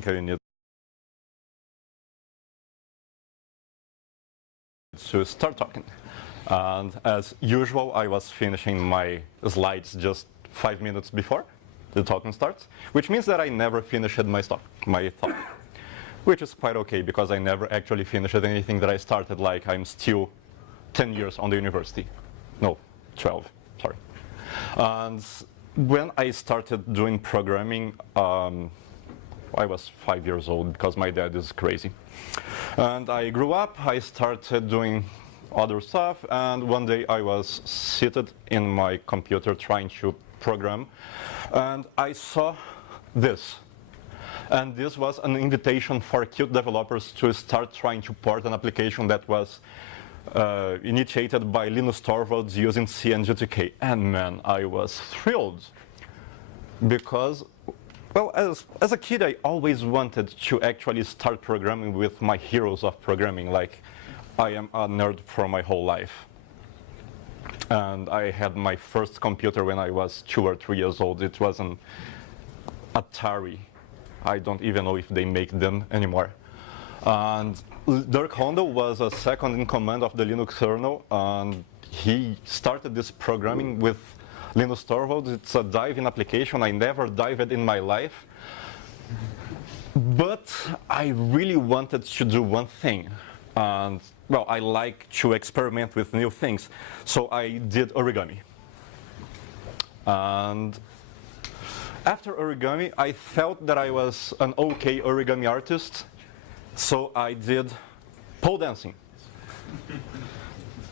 think I need to start talking. And as usual, I was finishing my slides just 5 minutes before the talking starts, which means that I never finished my talk, which is quite okay because I never actually finished anything that I started. Like I'm still 10 years on the university. No, 12, sorry. And when I started doing programming, I was 5 years old because my dad is crazy. And I grew up, I started doing other stuff, and one day I was seated in my computer trying to program, and I saw this. And this was an invitation for Qt developers to start trying to port an application that was initiated by Linus Torvalds using C and GTK. And man, I was thrilled because, well, as a kid, I always wanted to actually start programming with my heroes of programming. Like, I am a nerd for my whole life. And I had my first computer when I was 2 or 3 years old. It was an Atari. I don't even know if they make them anymore. And Dirk Hondo was a second in command of the Linux kernel, and he started this programming with Linus Torvalds. It's a dive-in application. I never dived in my life. But I really wanted to do one thing. And, well, I like to experiment with new things. So I did origami. And after origami, I felt that I was an okay origami artist. So I did pole dancing.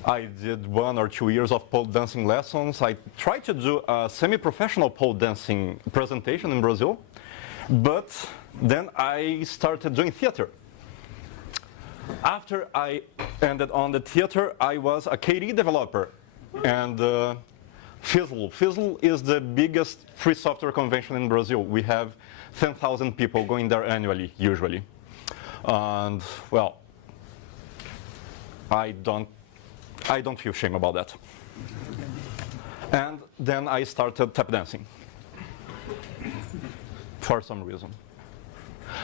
I did 1 or 2 years of pole dancing lessons. I tried to do a semi-professional pole dancing presentation in Brazil. But then I started doing theater. After I ended on the theater, I was a KDE developer. And Fizzle. Fizzle is the biggest free software convention in Brazil. We have 10,000 people going there annually, usually. And, well, I don't feel shame about that. And then I started tap dancing for some reason.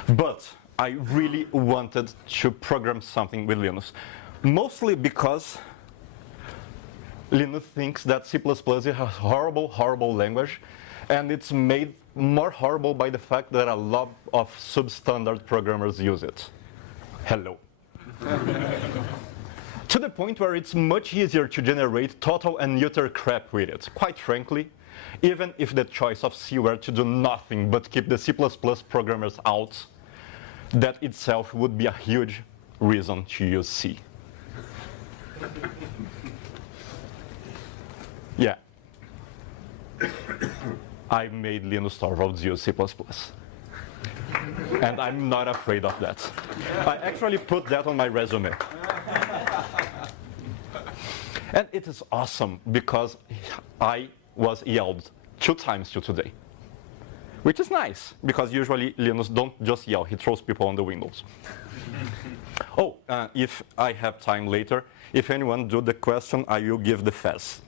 But I really wanted to program something with Linux, mostly because Linus thinks that C++ is a horrible, horrible language, and it's made more horrible by the fact that a lot of substandard programmers use it. Hello. To the point where it's much easier to generate total and utter crap with it. Quite frankly, even if the choice of C were to do nothing but keep the C++ programmers out, that itself would be a huge reason to use C. Yeah. I made Linus Torvalds use C++. And I'm not afraid of that. I actually put that on my resume. And it is awesome because I was yelled 2 times till today. Which is nice, because usually Linus don't just yell, he throws people on the windows. Oh, if I have time later, if anyone do the question, I will give the fez.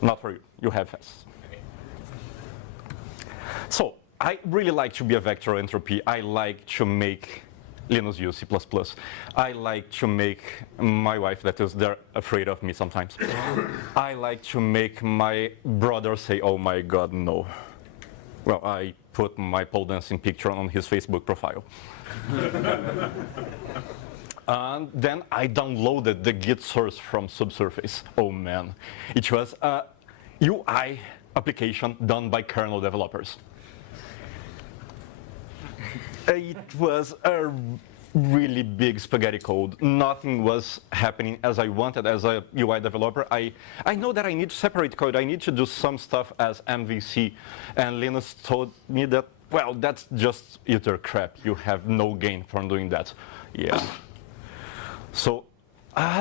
Not for you, you have fez. So, I really like to be a vector entropy. I like to make Linus use C++. I like to make my wife, that is, they're afraid of me sometimes. I like to make my brother say, oh my God, no. Well, I put my pole dancing picture on his Facebook profile. And then I downloaded the Git source from Subsurface. Oh man, it was a UI application done by kernel developers. It was a really big spaghetti code. Nothing was happening as I wanted as a UI developer. I know that I need to separate code. I need to do some stuff as MVC. And Linus told me that, well, that's just utter crap. You have no gain from doing that. Yeah. So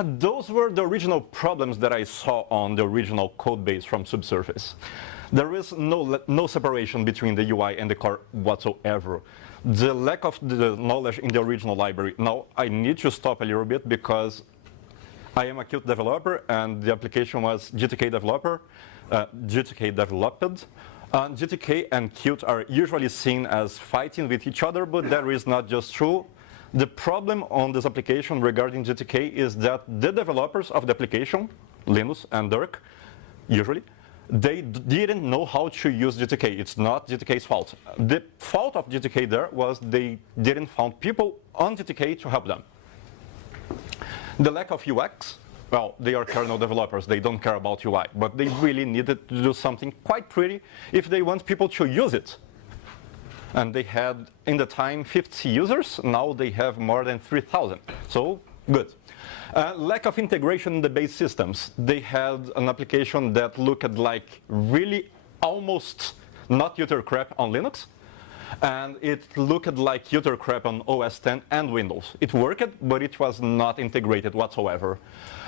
those were the original problems that I saw on the original code base from Subsurface. There is no separation between the UI and the core whatsoever. The lack of the knowledge in the original library. Now, I need to stop a little bit because I am a Qt developer and the application was GTK developed. GTK and Qt are usually seen as fighting with each other, but that is not just true. The problem on this application regarding GTK is that the developers of the application, Linus and Dirk, usually, they didn't know how to use GTK. It's not GTK's fault. The fault of GTK there was they didn't find people on GTK to help them. The lack of UX, well, they are kernel developers. They don't care about UI, but they really needed to do something quite pretty if they want people to use it. And they had, in the time, 50 users. Now they have more than 3,000. So, good. Lack of integration in the base systems. They had an application that looked like really almost not user crap on Linux. And it looked like user crap on OS X and Windows. It worked, but it was not integrated whatsoever.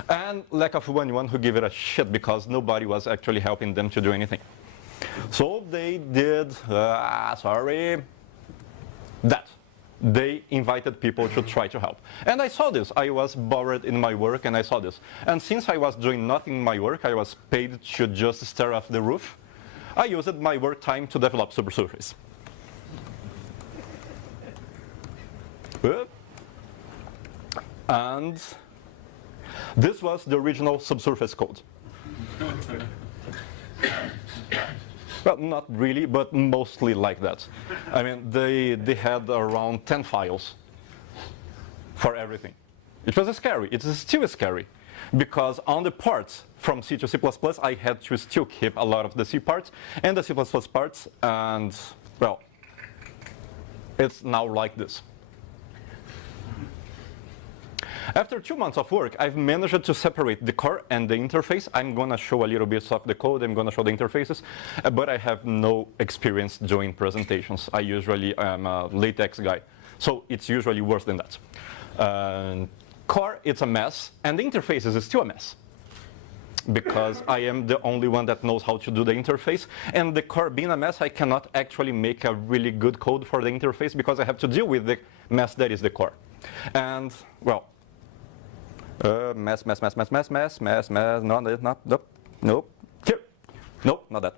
And lack of anyone who gave it a shit because nobody was actually helping them to do anything. So they did, that. They invited people to try to help. And I saw this. I was bored in my work and I saw this. And since I was doing nothing in my work, I was paid to just stare off the roof. I used my work time to develop Subsurface. And this was the original Subsurface code. Well, not really, but mostly like that. I mean, they had around 10 files for everything. It was scary. It is still scary. Because on the parts from C to C++, I had to still keep a lot of the C parts and the C++ parts. And, well, it's now like this. After 2 months of work, I've managed to separate the core and the interface. I'm going to show a little bit of the code. I'm going to show the interfaces. But I have no experience doing presentations. I usually am a LaTeX guy. So it's usually worse than that. Core, it's a mess. And the interfaces is still a mess. Because I am the only one that knows how to do the interface. And the core being a mess, I cannot actually make a really good code for the interface because I have to deal with the mess that is the core. And, well, mess. No, nope. Here. Nope, not that.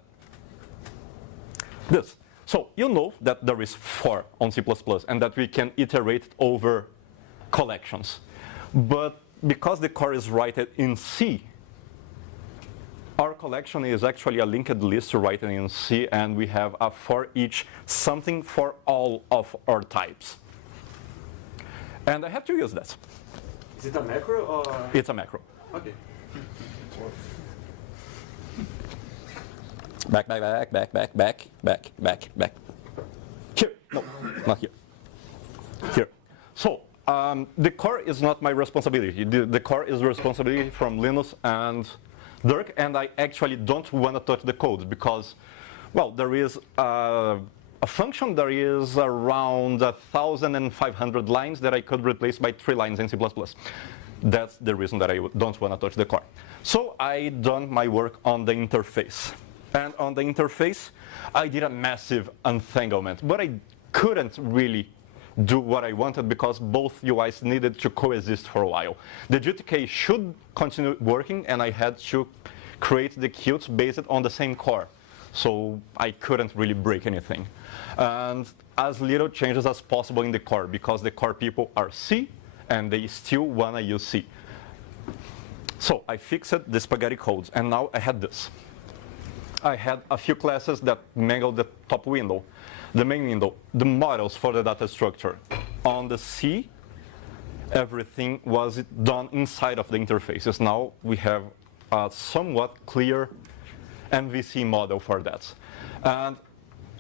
This. So you know that there is for on C++ and that we can iterate over collections. But because the core is written in C, our collection is actually a linked list written in C, and we have a for each something for all of our types. And I have to use that. Is it a macro or? It's a macro. Okay. Back. Here. No, not here. Here. So the core is not my responsibility. The core is responsibility from Linus and Dirk, and I actually don't want to touch the code because, well, there is a function that is around 1,500 lines that I could replace by 3 lines in C++. That's the reason that I don't want to touch the core. So I done my work on the interface. And on the interface, I did a massive entanglement. But I couldn't really do what I wanted because both UIs needed to coexist for a while. The GTK should continue working, and I had to create the Qt based on the same core. So I couldn't really break anything. And as little changes as possible in the core, because the core people are C, and they still want to use C. So I fixed the spaghetti codes, and now I had this. I had a few classes that mangled the top window, the main window, the models for the data structure. On the C, everything was done inside of the interfaces. Now we have a somewhat clear MVC model for that. And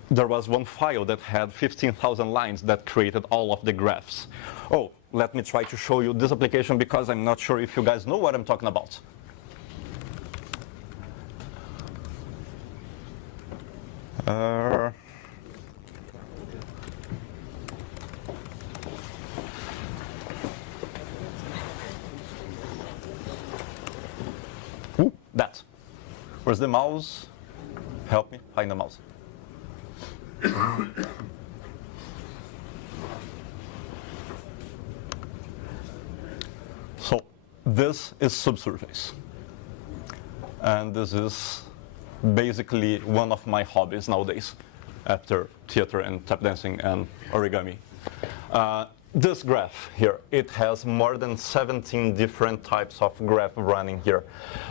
there was one file that had 15,000 lines that created all of the graphs. Oh, let me try to show you this application because I'm not sure if you guys know what I'm talking about. That. Where's the mouse? Help me find the mouse. So this is Subsurface. And this is basically one of my hobbies nowadays, after theater and tap dancing and origami. This graph here, it has more than 17 different types of graph running here.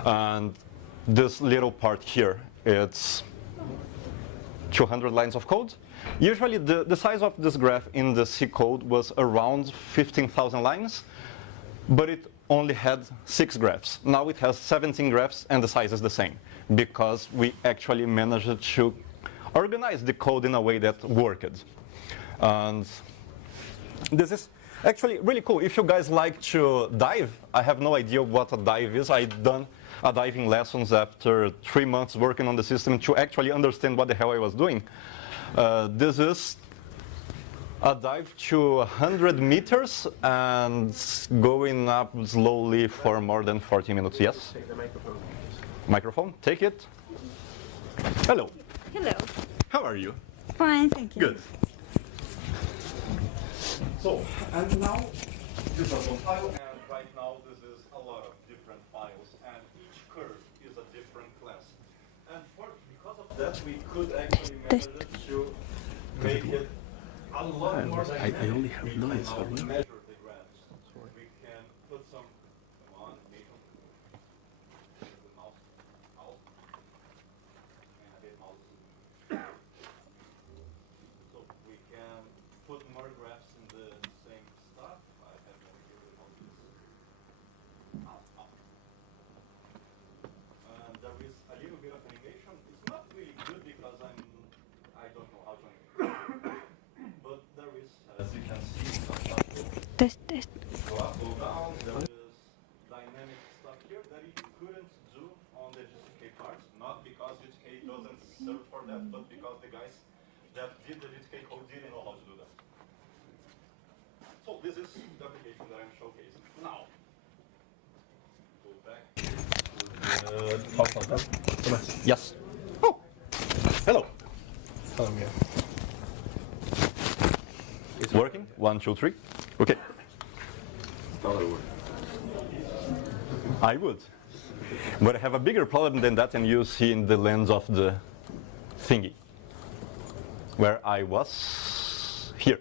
And this little part here, it's 200 lines of code. Usually the size of this graph in the C code was around 15,000 lines, but it only had 6 graphs. Now it has 17 graphs and the size is the same, because we actually managed to organize the code in a way that worked. And this is actually really cool. If you guys like to dive, I have no idea what a dive is. I've done a diving lessons after 3 months working on the system to actually understand what the hell I was doing. This is a dive to 100 meters and going up slowly for more than 40 minutes. Yes? Take the microphone. Microphone, take it. Hello. Hello. How are you? Fine, thank you. Good. So, and now this is one file, and right now this is a lot of different files, and each curve is a different class. And because of that, we could actually manage to make it a lot more dynamic. I only have noise We for can now. now measure the graphs. We can put some, come on, Nathan. The mouse out. And a bit mouse. So we can put more graphs in the same stuff. I have no idea how this. And there is a little bit of animation. It's not really good because I don't know how to animate. But there is, as you can see, some stuff Test. go up, go down. There is dynamic stuff here that you couldn't do on the GTK parts. Not because GTK doesn't serve for that, but because the guys that did the GTK code didn't know how to do that. So this is the application that I'm showcasing. Now, go back to the top of that. Yes. Oh, hello. It's working? 1, 2, 3. Okay. I would. But I have a bigger problem than that, and you see in the lens of the thingy, where I was here.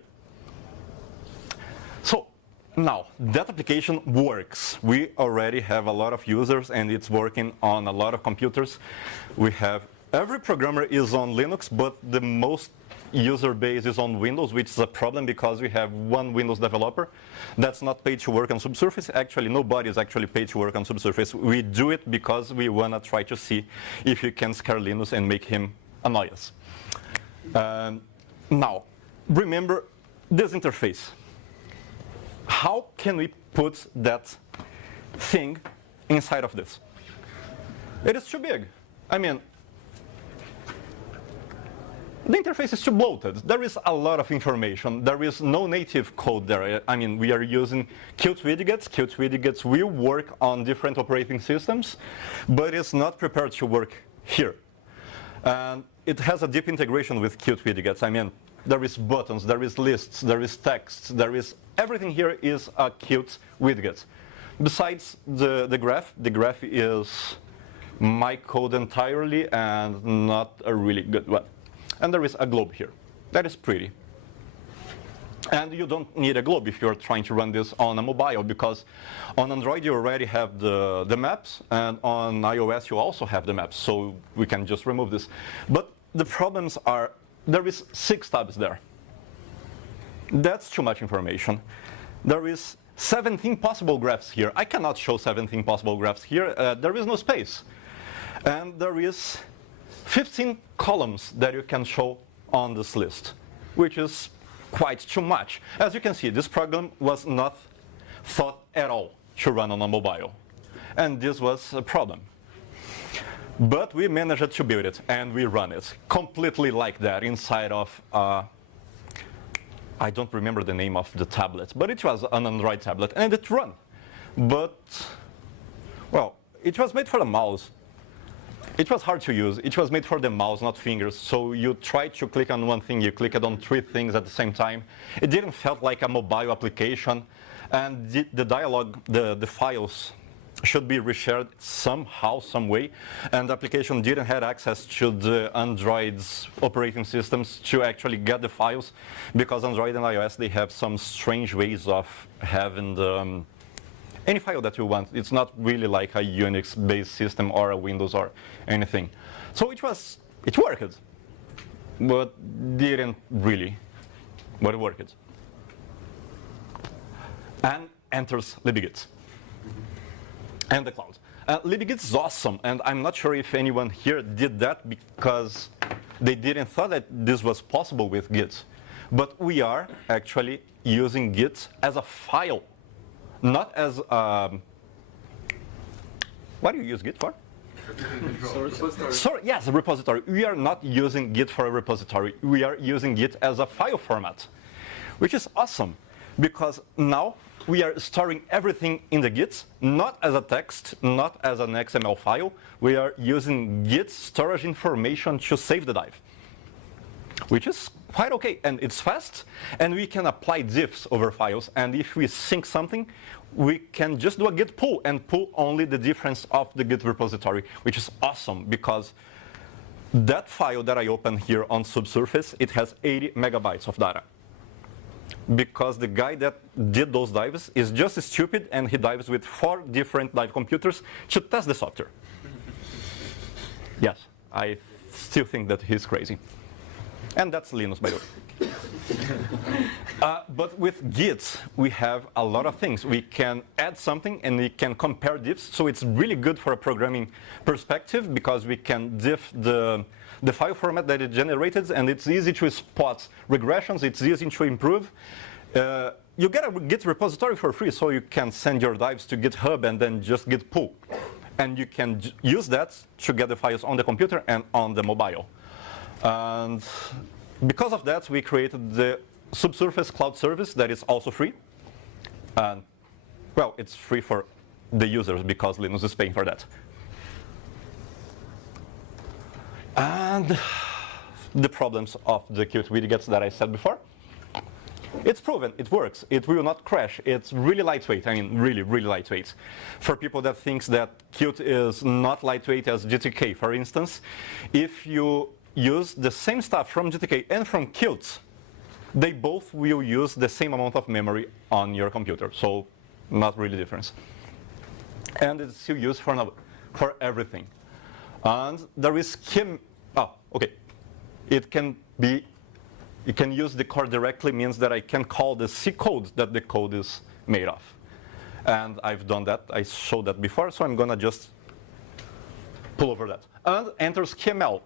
So now that application works. We already have a lot of users, and it's working on a lot of computers. We have every programmer is on Linux, but the most user base is on Windows, which is a problem because we have one Windows developer that's not paid to work on Subsurface. Actually, nobody is actually paid to work on Subsurface. We do it because we want to try to see if you can scare Linus and make him annoy us. Now, remember this interface. How can we put that thing inside of this? It is too big. I mean, the interface is too bloated. There is a lot of information. There is no native code there. I mean, we are using Qt widgets. Qt widgets will work on different operating systems, but it's not prepared to work here. And it has a deep integration with Qt widgets. I mean, there is buttons, there is lists, there is text, there is everything here is a Qt widget. Besides the graph is my code entirely and not a really good one. And there is a globe here. That is pretty. And you don't need a globe if you're trying to run this on a mobile, because on Android you already have the maps, and on iOS you also have the maps, so we can just remove this. But the problems are, there is 6 tabs there. That's too much information. There is 17 possible graphs here. I cannot show 17 possible graphs here. There is no space. And there is 15 columns that you can show on this list, which is quite too much. As you can see, this program was not thought at all to run on a mobile. And this was a problem. But we managed to build it, and we run it completely like that inside of, I don't remember the name of the tablet, but it was an Android tablet, and it ran. But, well, it was made for the mouse. It was hard to use. It was made for the mouse, not fingers. So you try to click on one thing, you click it on 3 things at the same time. It didn't feel like a mobile application. And the dialogue, the files should be reshared somehow, some way, and the application didn't have access to the Android's operating systems to actually get the files, because Android and iOS, they have some strange ways of having the, any file that you want. It's not really like a Unix-based system or a Windows or anything. So it worked, but didn't really, but it worked. And enters LibGit and the cloud. LibGit is awesome, and I'm not sure if anyone here did that because they didn't thought that this was possible with Git. But we are actually using Git as a file, not as what do you use Git for? Sorry, yes, a repository. We are not using Git for a repository. We are using Git as a file format, which is awesome because now we are storing everything in the Git, not as a text, not as an XML file. We are using Git storage information to save the dive, which is quite okay, and it's fast, and we can apply diffs over files, and if we sync something, we can just do a git pull and pull only the difference of the Git repository, which is awesome because that file that I open here on Subsurface, it has 80 megabytes of data. Because the guy that did those dives is just stupid, and he dives with 4 different dive computers to test the software. Yes, I still think that he's crazy. And that's Linus, by the way. But with Git, we have a lot of things. We can add something, and we can compare diffs. So it's really good for a programming perspective because we can diff the file format that it generated, and it's easy to spot regressions. It's easy to improve. You get a Git repository for free, so you can send your dives to GitHub and then just git pull. And you can use that to get the files on the computer and on the mobile. And because of that, we created the Subsurface Cloud Service that is also free. And, well, it's free for the users because Linus is paying for that. And the problems of the Qt widgets that I said before. It's proven, it works, it will not crash. It's really lightweight, I mean really, really lightweight. For people that thinks that Qt is not lightweight as GTK, for instance, if you use the same stuff from GTK and from Qt, they both will use the same amount of memory on your computer, so not really difference. And it's still used for everything. And there is it can use the core directly, means that I can call the C code that the code is made of. And I've done that, I showed that before, so I'm gonna just pull over that. And enters KML.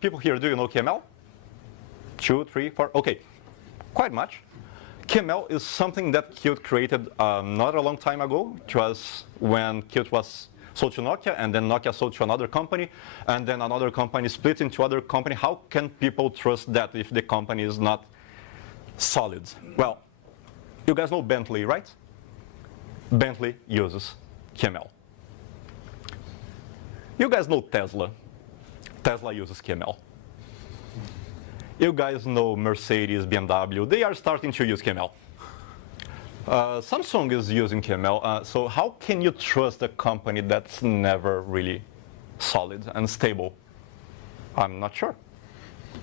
People here, do you know KML? 2, 3, 4, okay, quite much. KML is something that Qt created not a long time ago. It was when Qt was sold to Nokia, and then Nokia sold to another company, and then another company split into other company. How can people trust that if the company is not solid? Well, you guys know Bentley, right? Bentley uses KML. You guys know Tesla. Tesla uses KML. You guys know Mercedes, BMW. They are starting to use KML. Samsung is using KML, so how can you trust a company that's never really solid and stable? I'm not sure.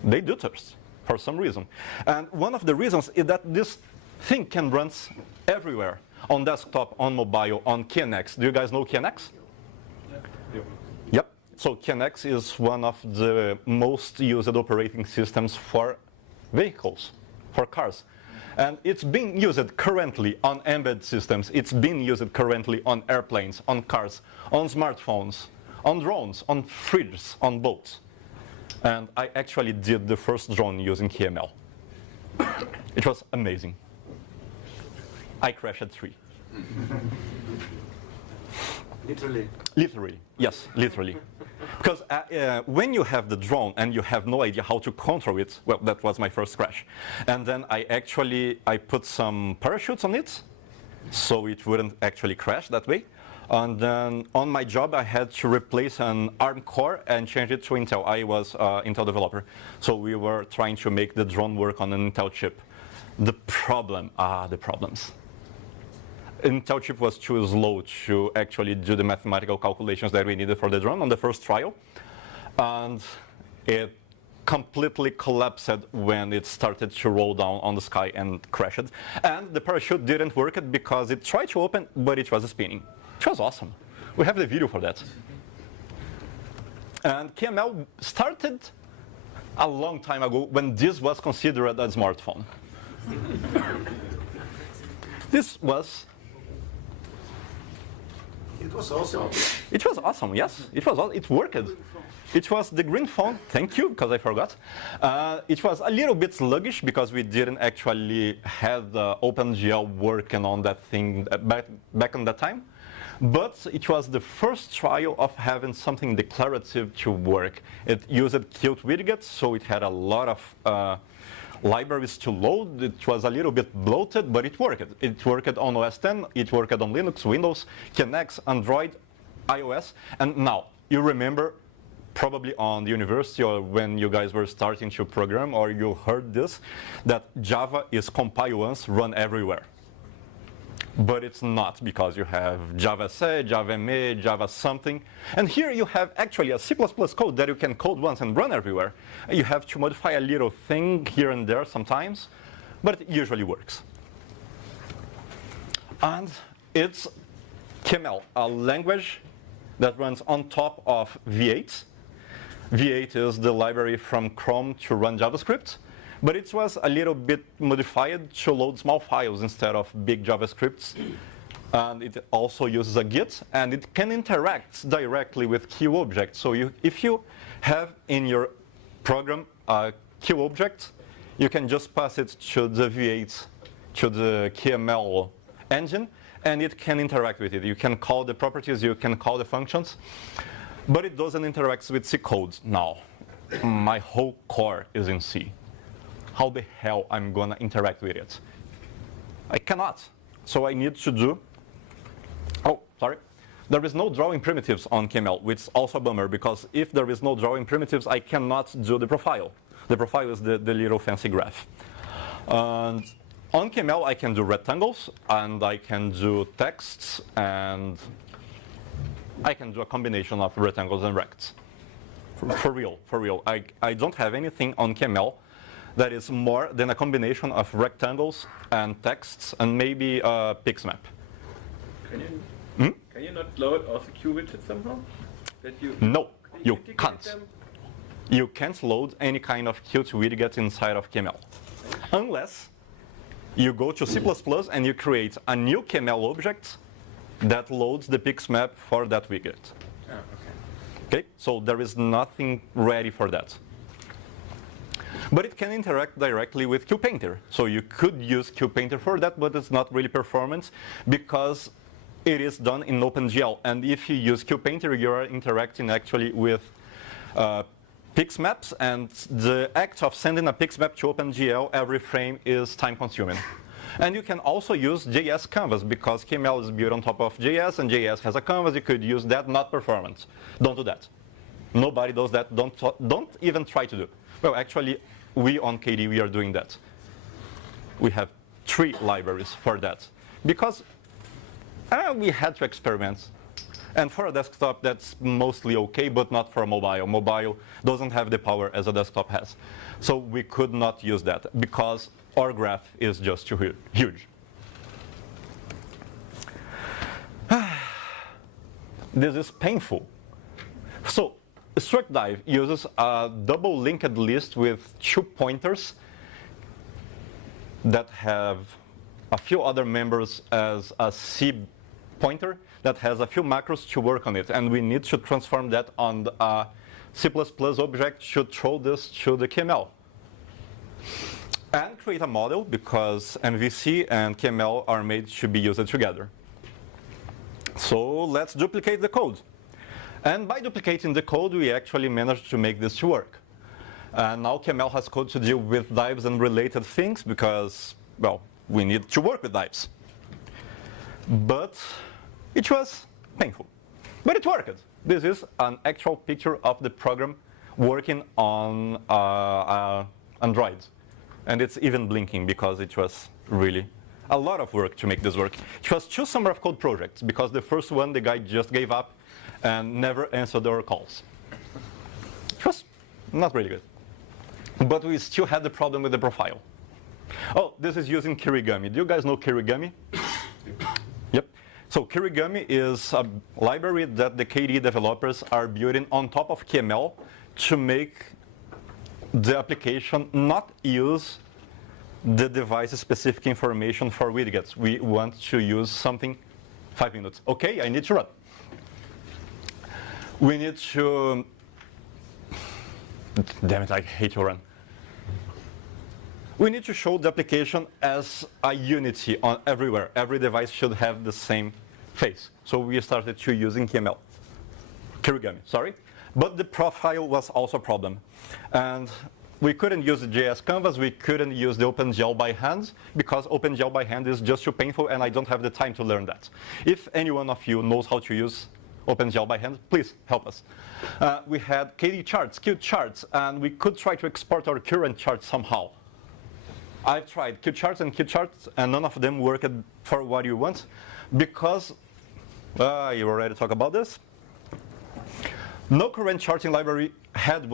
They do trust for some reason. And one of the reasons is that this thing can run everywhere, on desktop, on mobile, on KNX. Do you guys know KNX? Yeah. Yep. So KNX is one of the most used operating systems for vehicles, for cars. And it's being used currently on embedded systems. It's being used currently on airplanes, on cars, on smartphones, on drones, on fridges, on boats. And I actually did the first drone using KML. It was amazing. I crashed at 3. Literally. Literally, yes, literally. Because when you have the drone and you have no idea how to control it, well, that was my first crash. And then I put some parachutes on it, so it wouldn't actually crash that way. And then on my job, I had to replace an ARM core and change it to Intel. I was Intel developer, so we were trying to make the drone work on an Intel chip. The problems. Intel chip was too slow to actually do the mathematical calculations that we needed for the drone on the first trial. And it completely collapsed when it started to roll down on the sky and crashed. And the parachute didn't work because it tried to open, but it was spinning. It was awesome. We have the video for that. And KML started a long time ago when this was considered a smartphone. This was... It was awesome. It was awesome, yes. It was. It worked. It was the green phone. Thank you, because I forgot. It was a little bit sluggish because we didn't actually have the OpenGL working on that thing back in that time. But it was the first trial of having something declarative to work. It used Qt widgets, so it had a lot of libraries to load. It was a little bit bloated, but it worked. It worked on OS X, it worked on Linux, Windows, Kinect, Android, iOS. And now, you remember probably on the university or when you guys were starting to program, or you heard this, that Java is compile once, run everywhere. But it's not, because you have Java C, Java ME, Java something. And here you have actually a C++ code that you can code once and run everywhere. You have to modify a little thing here and there sometimes, but it usually works. And it's KML, a language that runs on top of V8. V8 is the library from Chrome to run JavaScript. But it was a little bit modified to load small files instead of big JavaScripts. And it also uses a Git, and it can interact directly with QObject. So if you have in your program a QObject, you can just pass it to the V8, to the KML engine, and it can interact with it. You can call the properties, you can call the functions, but it doesn't interact with C code now. My whole core is in C. How the hell I'm gonna interact with it? I cannot. So I need to do, there is no drawing primitives on KML, which is also a bummer, because if there is no drawing primitives, I cannot do the profile. The profile is the little fancy graph. And on KML, I can do rectangles, and I can do texts, and I can do a combination of rectangles and rects. For real. I don't have anything on KML that is more than a combination of rectangles and texts and maybe a pixmap. Can you not load also QWidget somehow? No, you can't. Them? You can't load any kind of Qt widget inside of KML. Unless you go to C++ and you create a new KML object that loads the pixmap for that widget. Oh, Okay, so there is nothing ready for that. But it can interact directly with QPainter. So you could use QPainter for that, but it's not really performance because it is done in OpenGL. And if you use QPainter, you are interacting actually with pixmaps. And the act of sending a pixmap to OpenGL every frame is time consuming. And you can also use JS canvas because KML is built on top of JS, and JS has a canvas. You could use that, not performance. Don't do that. Nobody does that. Don't even try to do. Well, actually, we on KD, we are doing that. We have 3 libraries for that because we had to experiment. And for a desktop, that's mostly OK, but not for a mobile. Mobile doesn't have the power as a desktop has. So we could not use that because our graph is just too huge. This is painful. So StructDive uses a double linked list with 2 pointers that have a few other members as a C pointer that has a few macros to work on it. And we need to transform that on a C++ object to throw this to the KML. And create a model because MVC and KML are made to be used together. So let's duplicate the code. And by duplicating the code, we actually managed to make this work. And now KML has code to deal with dives and related things because, well, we need to work with dives. But it was painful. But it worked. This is an actual picture of the program working on Android. And it's even blinking because it was really a lot of work to make this work. It was 2 summer of code projects, because the first one, the guy just gave up and never answered our calls. It was not really good. But we still had the problem with the profile. Oh, this is using Kirigami. Do you guys know Kirigami? Yep. So Kirigami is a library that the KDE developers are building on top of KML to make the application not use the device-specific information for widgets. We want to use something 5 minutes. Okay, I need to run. We need to, damn it, I hate to run. We need to show the application as a unity on everywhere. Every device should have the same face. So we started to using Kirigami, sorry. But the profile was also a problem. And we couldn't use the JS canvas. We couldn't use the OpenGL by hand, because OpenGL by hand is just too painful, and I don't have the time to learn that. If any one of you knows how to use OpenGL by hand, please help us. We had KDE charts, Qt charts, and we could try to export our current charts somehow. I've tried Qt charts, and none of them worked for what you want, because you already talked about this. No current charting library had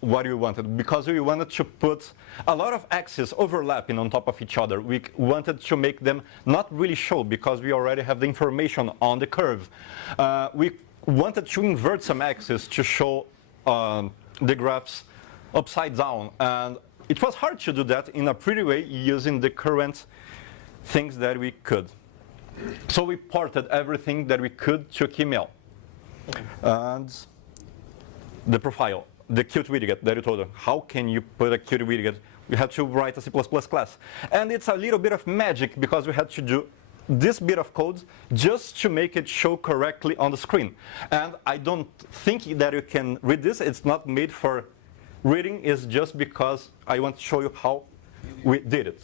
what you wanted, because we wanted to put a lot of axes overlapping on top of each other. We wanted to make them not really show, because we already have the information on the curve. We wanted to invert some axes to show the graphs upside down, and it was hard to do that in a pretty way using the current things that we could. So we ported everything that we could to KML. And the profile, the Qt widget that you told them. How can you put a Qt widget? We had to write a C++ class. And it's a little bit of magic, because we had to do this bit of code just to make it show correctly on the screen. And I don't think that you can read this. It's not made for reading. It's just because I want to show you how we did it.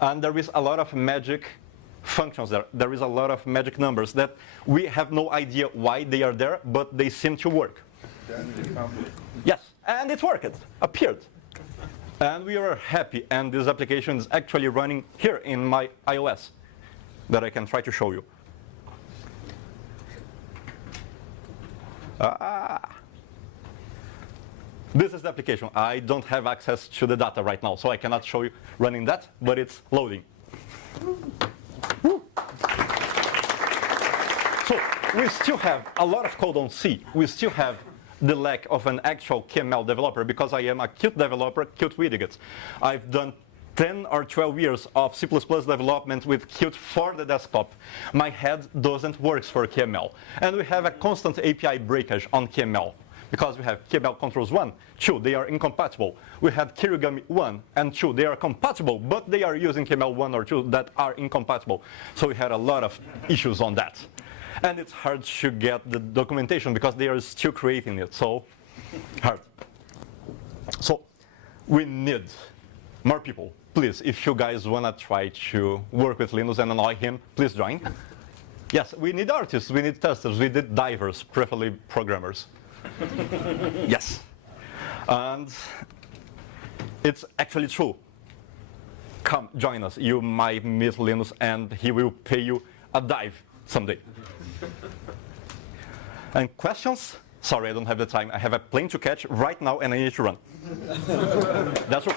And there is a lot of magic functions there. There is a lot of magic numbers that we have no idea why they are there, but they seem to work. Yes, and it worked. It appeared. And we are happy. And this application is actually running here in my iOS that I can try to show you. This is the application. I don't have access to the data right now, so I cannot show you running that, but it's loading. So we still have a lot of code on C. We still have the lack of an actual KML developer, because I am a Qt developer, Qt widgets. I've done 10 or 12 years of C++ development with Qt for the desktop. My head doesn't work for KML. And we have a constant API breakage on KML, because we have KML controls 1, 2, they are incompatible. We had Kirigami 1 and 2, they are compatible, but they are using KML 1 or 2 that are incompatible. So we had a lot of issues on that. And it's hard to get the documentation, because they are still creating it, so hard. So we need more people. Please, if you guys want to try to work with Linus and annoy him, please join. Yes, we need artists, we need testers, we need divers, preferably programmers. Yes. And it's actually true. Come, join us. You might meet Linus, and he will pay you a dive someday. And questions? Sorry, I don't have the time. I have a plane to catch right now, and I need to run. That's all.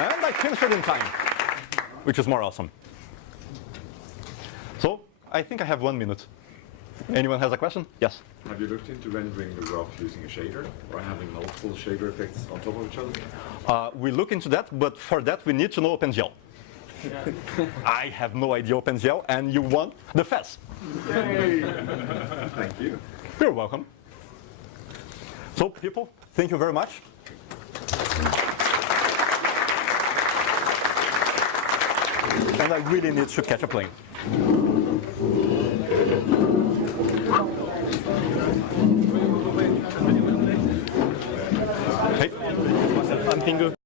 And I finished it in time, which is more awesome. So I think I have 1 minute. Anyone has a question? Yes? Have you looked into rendering the graph using a shader, or having multiple shader effects on top of each other? We look into that, but for that we need to know OpenGL. I have no idea OpenGL, and you won the fest. Yay! Thank you. You're welcome. So people, thank you very much. And I really need to catch a plane. Hey, I'm Pingu.